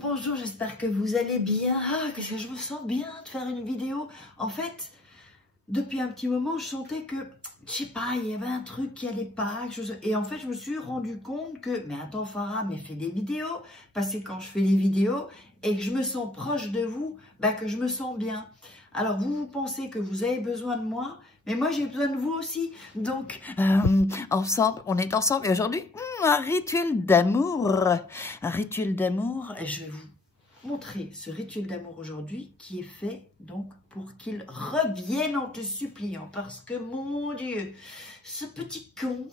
Bonjour, j'espère que vous allez bien. Ah, qu'est-ce que je me sens bien de faire une vidéo. En fait, depuis un petit moment, je sentais que, je sais pas, il y avait un truc qui allait pas. Et en fait, je me suis rendu compte que, mais attends Farah, mais fais des vidéos. Parce que quand je fais des vidéos et que je me sens proche de vous, bah, que je me sens bien. Alors, vous pensez que vous avez besoin de moi, mais moi, j'ai besoin de vous aussi. Donc, ensemble, on est ensemble. Et aujourd'hui, un rituel d'amour. Un rituel d'amour. Et je vais vous montrer ce rituel d'amour aujourd'hui qui est fait donc pour qu'il revienne en te suppliant. Parce que, mon Dieu, ce petit con,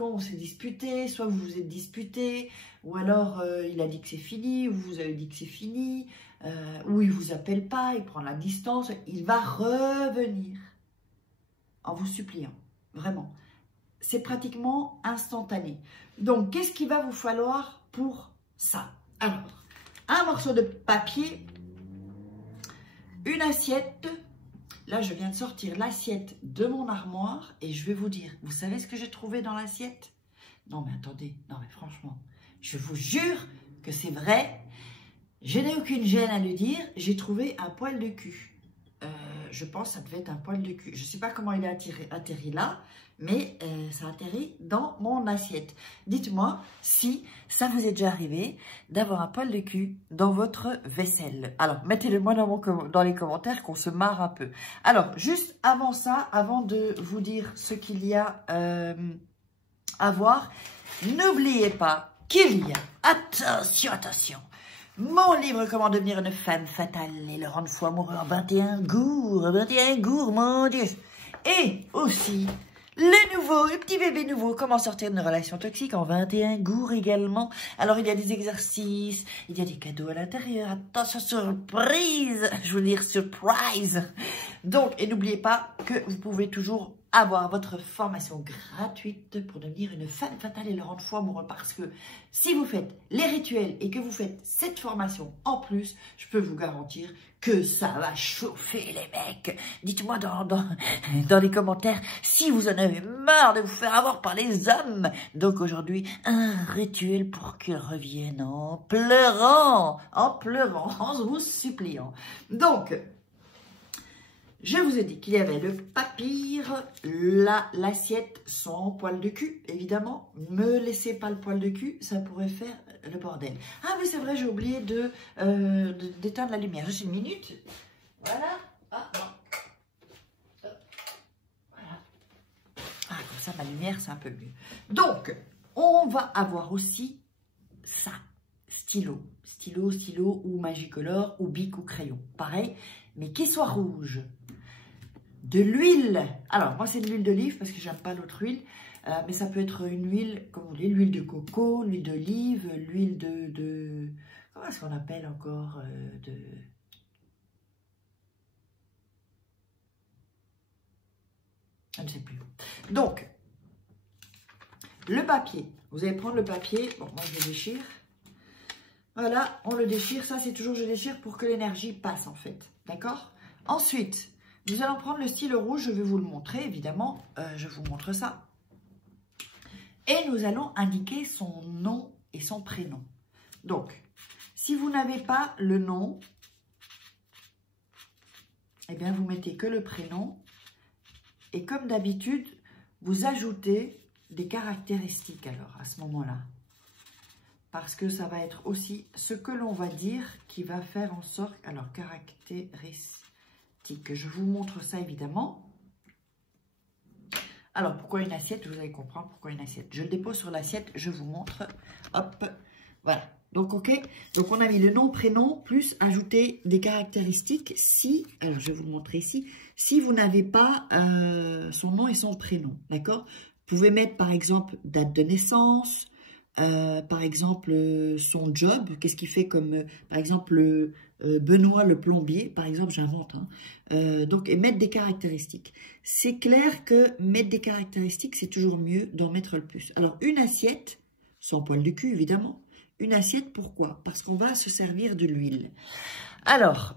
on s'est disputé. Soit vous vous êtes disputé, ou alors il a dit que c'est fini, ou vous avez dit que c'est fini. Ou il ne vous appelle pas, il prend la distance, il va revenir en vous suppliant, vraiment. C'est pratiquement instantané. Donc, qu'est-ce qu'il va vous falloir pour ça? Alors, un morceau de papier, une assiette. Là, je viens de sortir l'assiette de mon armoire et je vais vous dire, vous savez ce que j'ai trouvé dans l'assiette? Non, mais attendez, non, mais franchement, je vous jure que c'est vrai. Je n'ai aucune gêne à le dire, j'ai trouvé un poil de cul. Je pense que ça devait être un poil de cul. Je ne sais pas comment il a atterri là, mais ça a atterri dans mon assiette. Dites-moi si ça vous est déjà arrivé d'avoir un poil de cul dans votre vaisselle. Alors, mettez-le moi dans les commentaires qu'on se marre un peu. Alors, juste avant ça, avant de vous dire ce qu'il y a à voir, n'oubliez pas qu'il y a, attention, mon livre « Comment devenir une femme fatale et le rendre fou amoureux en 21 gourds, mon Dieu !» Et aussi, le petit bébé nouveau, « Comment sortir d'une relation toxique en 21 gourds » également. Alors, il y a des exercices, il y a des cadeaux à l'intérieur. Attention, surprise, je veux dire surprise. Donc, et n'oubliez pas que vous pouvez toujours avoir votre formation gratuite pour devenir une femme fatale et le rendre fou amoureux. Parce que si vous faites les rituels et que vous faites cette formation en plus, je peux vous garantir que ça va chauffer les mecs. Dites-moi dans les commentaires si vous en avez marre de vous faire avoir par les hommes. Donc aujourd'hui, un rituel pour qu'ils reviennent en pleurant, en vous suppliant. Donc, je vous ai dit qu'il y avait le papier, l'assiette sans poil de cul, évidemment. Me laissez pas le poil de cul, ça pourrait faire le bordel. Ah oui, c'est vrai, j'ai oublié d'éteindre la lumière. Juste une minute. Voilà. Ah, non. Voilà. Ah, comme ça, ma lumière, c'est un peu mieux. Donc, on va avoir aussi ça. Stylo ou Magicolor ou bic ou crayon. Pareil, mais qui soit rouge. De l'huile. Alors, moi, c'est de l'huile d'olive parce que j'aime pas l'autre huile. Mais ça peut être une huile, comme vous voulez, l'huile de coco, l'huile d'olive, l'huile de... Comment est-ce qu'on appelle encore je ne sais plus. Donc, le papier. Vous allez prendre le papier. Bon, moi, je le déchire. Voilà, on le déchire. Ça, c'est toujours, je déchire pour que l'énergie passe, en fait. D'accord? Ensuite, nous allons prendre le stylo rouge. Je vais vous le montrer, évidemment. Je vous montre ça. Et nous allons indiquer son nom et son prénom. Donc, si vous n'avez pas le nom, eh bien, vous mettez que le prénom. Et comme d'habitude, vous ajoutez des caractéristiques, alors, à ce moment-là. Parce que ça va être aussi ce que l'on va dire qui va faire en sorte... Alors, caractéristiques. Je vous montre ça, évidemment. Alors, pourquoi une assiette? Vous allez comprendre pourquoi une assiette. Je le dépose sur l'assiette, je vous montre. Hop, voilà. Donc, OK. Donc, on a mis le nom, prénom, plus ajouter des caractéristiques. Si, alors, je vais vous le montrer ici. Si vous n'avez pas son nom et son prénom, d'accord? Vous pouvez mettre, par exemple, date de naissance... par exemple, son job, qu'est-ce qu'il fait comme, par exemple, Benoît le plombier, par exemple, j'invente. Hein. Donc, et mettre des caractéristiques. C'est clair que mettre des caractéristiques, c'est toujours mieux d'en mettre le plus. Alors, une assiette, sans poil de cul, évidemment. Une assiette, pourquoi? Parce qu'on va se servir de l'huile. Alors,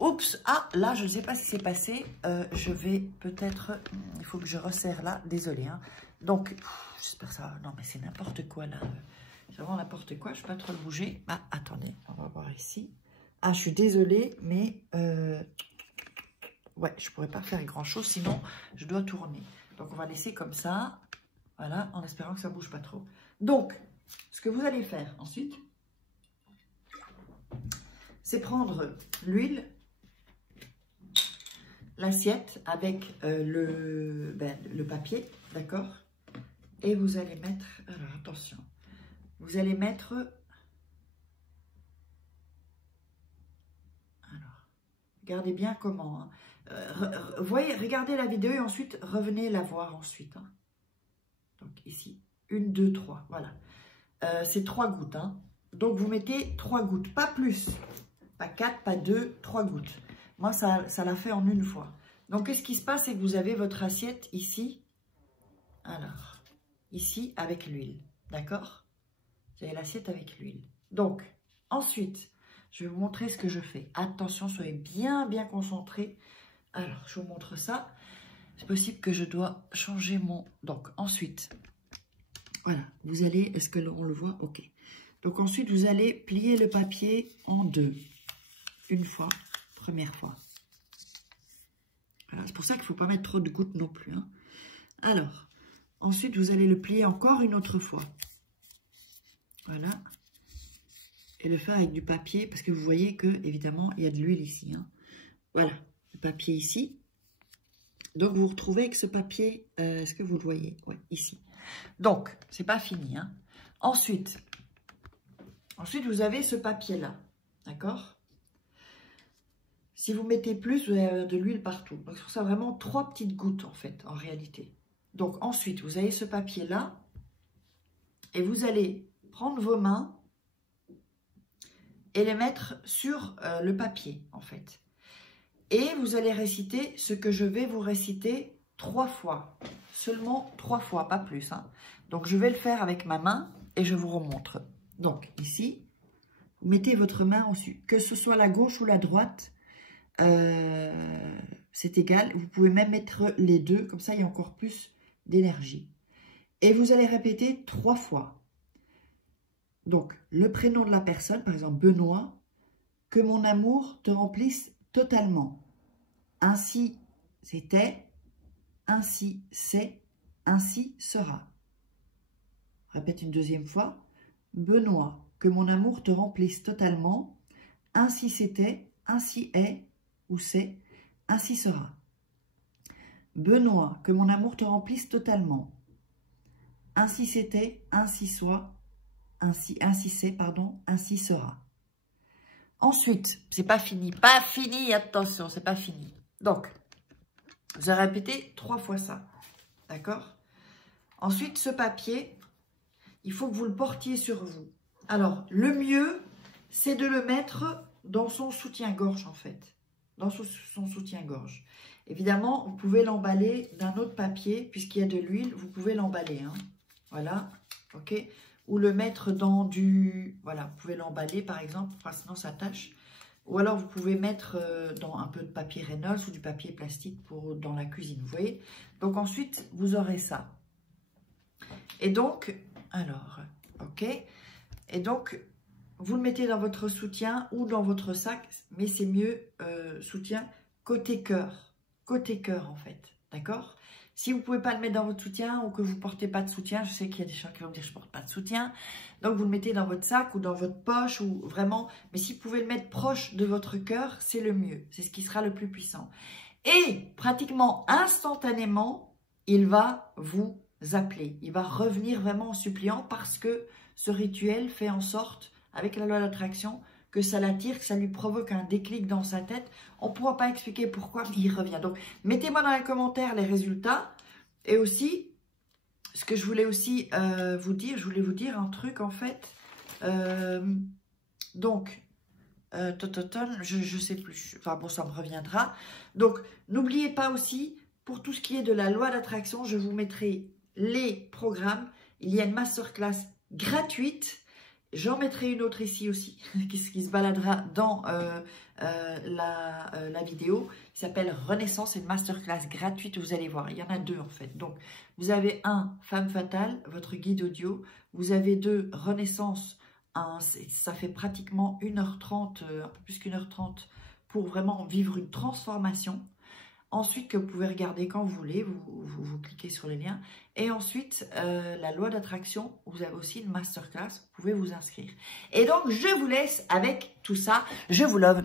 oups, ah, là, je ne sais pas ce qui s'est passé. Je vais peut-être, il faut que je resserre là, désolé. Hein. Donc, j'espère ça, non mais c'est n'importe quoi là. C'est vraiment n'importe quoi. Je ne peux pas trop le bouger. Ah, attendez, on va voir ici. Ah, je suis désolée, mais ouais, je ne pourrais pas faire grand-chose, sinon je dois tourner. Donc, on va laisser comme ça. Voilà, en espérant que ça ne bouge pas trop. Donc, ce que vous allez faire ensuite, c'est prendre l'huile, l'assiette avec le papier, d'accord? Et vous allez mettre, alors attention, vous allez mettre, alors, regardez bien comment, hein. Voyez, regardez la vidéo et ensuite revenez la voir ensuite, hein. Donc ici, 1, 2, 3, voilà. C'est 3 gouttes, hein. Donc vous mettez 3 gouttes, pas plus, pas 4, pas 2, 3 gouttes. Moi, ça l'a fait en une fois. Donc, qu'est-ce qui se passe? C'est que vous avez votre assiette ici. Alors, ici, avec l'huile. D'accord? Vous avez l'assiette avec l'huile. Donc, ensuite, je vais vous montrer ce que je fais. Attention, soyez bien, bien concentrés. Alors, je vous montre ça. C'est possible que je dois changer mon... Donc, ensuite, voilà. Vous allez... Est-ce que l'on le voit? Ok. Donc, ensuite, vous allez plier le papier en deux. Une fois. Première fois. Voilà, c'est pour ça qu'il ne faut pas mettre trop de gouttes non plus, hein. Alors, ensuite, vous allez le plier encore une autre fois. Voilà. Et le faire avec du papier, parce que vous voyez que, évidemment, il y a de l'huile ici, hein. Voilà, le papier ici. Donc, vous vous retrouvez avec ce papier, est-ce que vous le voyez? Oui, ici. Donc, c'est pas fini, hein. Ensuite, vous avez ce papier-là, d'accord? Si vous mettez plus, vous allez avoir de l'huile partout. Donc, c'est pour ça vraiment 3 petites gouttes, en fait, en réalité. Donc, ensuite, vous avez ce papier-là. Et vous allez prendre vos mains et les mettre sur le papier, en fait. Et vous allez réciter ce que je vais vous réciter 3 fois. Seulement 3 fois, pas plus, hein. Donc, je vais le faire avec ma main et je vous remontre. Donc, ici, vous mettez votre main dessus. Que ce soit la gauche ou la droite, c'est égal. Vous pouvez même mettre les deux, comme ça il y a encore plus d'énergie. Et vous allez répéter 3 fois. Donc, le prénom de la personne, par exemple Benoît, que mon amour te remplisse totalement. Ainsi c'était, ainsi c'est, ainsi sera. Répète une deuxième fois. Benoît, que mon amour te remplisse totalement. Ainsi c'était, ainsi est, ou c'est, ainsi sera. Benoît, que mon amour te remplisse totalement. Ainsi c'était, ainsi soit, ainsi c'est, pardon, ainsi sera. Ensuite, c'est pas fini, attention, c'est pas fini. Donc, vous allez répéter 3 fois ça, d'accord? Ensuite, ce papier, il faut que vous le portiez sur vous. Alors, le mieux, c'est de le mettre dans son soutien-gorge, en fait. Dans son soutien-gorge. Évidemment, vous pouvez l'emballer d'un autre papier, puisqu'il y a de l'huile, vous pouvez l'emballer, hein. Voilà, ok? Ou le mettre dans du... Voilà, vous pouvez l'emballer, par exemple, sinon ça tâche. Ou alors, vous pouvez mettre dans un peu de papier Reynolds ou du papier plastique dans la cuisine, vous voyez? Donc, ensuite, vous aurez ça. Et donc, alors, ok? Et donc, vous le mettez dans votre soutien ou dans votre sac, mais c'est mieux soutien côté cœur. Côté cœur, en fait, d'accord? Si vous ne pouvez pas le mettre dans votre soutien ou que vous ne portez pas de soutien, je sais qu'il y a des gens qui vont me dire « je ne porte pas de soutien ». Donc, vous le mettez dans votre sac ou dans votre poche ou vraiment... Mais si vous pouvez le mettre proche de votre cœur, c'est le mieux. C'est ce qui sera le plus puissant. Et pratiquement instantanément, il va vous appeler. Il va revenir vraiment en suppliant parce que ce rituel fait en sorte, avec la loi d'attraction, que ça l'attire, que ça lui provoque un déclic dans sa tête. On ne pourra pas expliquer pourquoi, mais il revient. Donc, mettez-moi dans les commentaires les résultats. Et aussi, ce que je voulais aussi vous dire, je voulais vous dire un truc en fait. Donc, je ne sais plus. Enfin bon, ça me reviendra. Donc, n'oubliez pas aussi, pour tout ce qui est de la loi d'attraction, je vous mettrai les programmes. Il y a une masterclass gratuite. J'en mettrai une autre ici aussi, qui se baladera dans la vidéo, qui s'appelle Renaissance, une masterclass gratuite, vous allez voir, il y en a 2 en fait. Donc, vous avez un, Femme Fatale, votre guide audio, vous avez 2, Renaissance, ça fait pratiquement 1h30, un peu plus qu'1h30, pour vraiment vivre une transformation. Ensuite, que vous pouvez regarder quand vous voulez, vous cliquez sur les liens. Et ensuite, la loi d'attraction, vous avez aussi une masterclass, vous pouvez vous inscrire. Et donc, je vous laisse avec tout ça. Je vous love.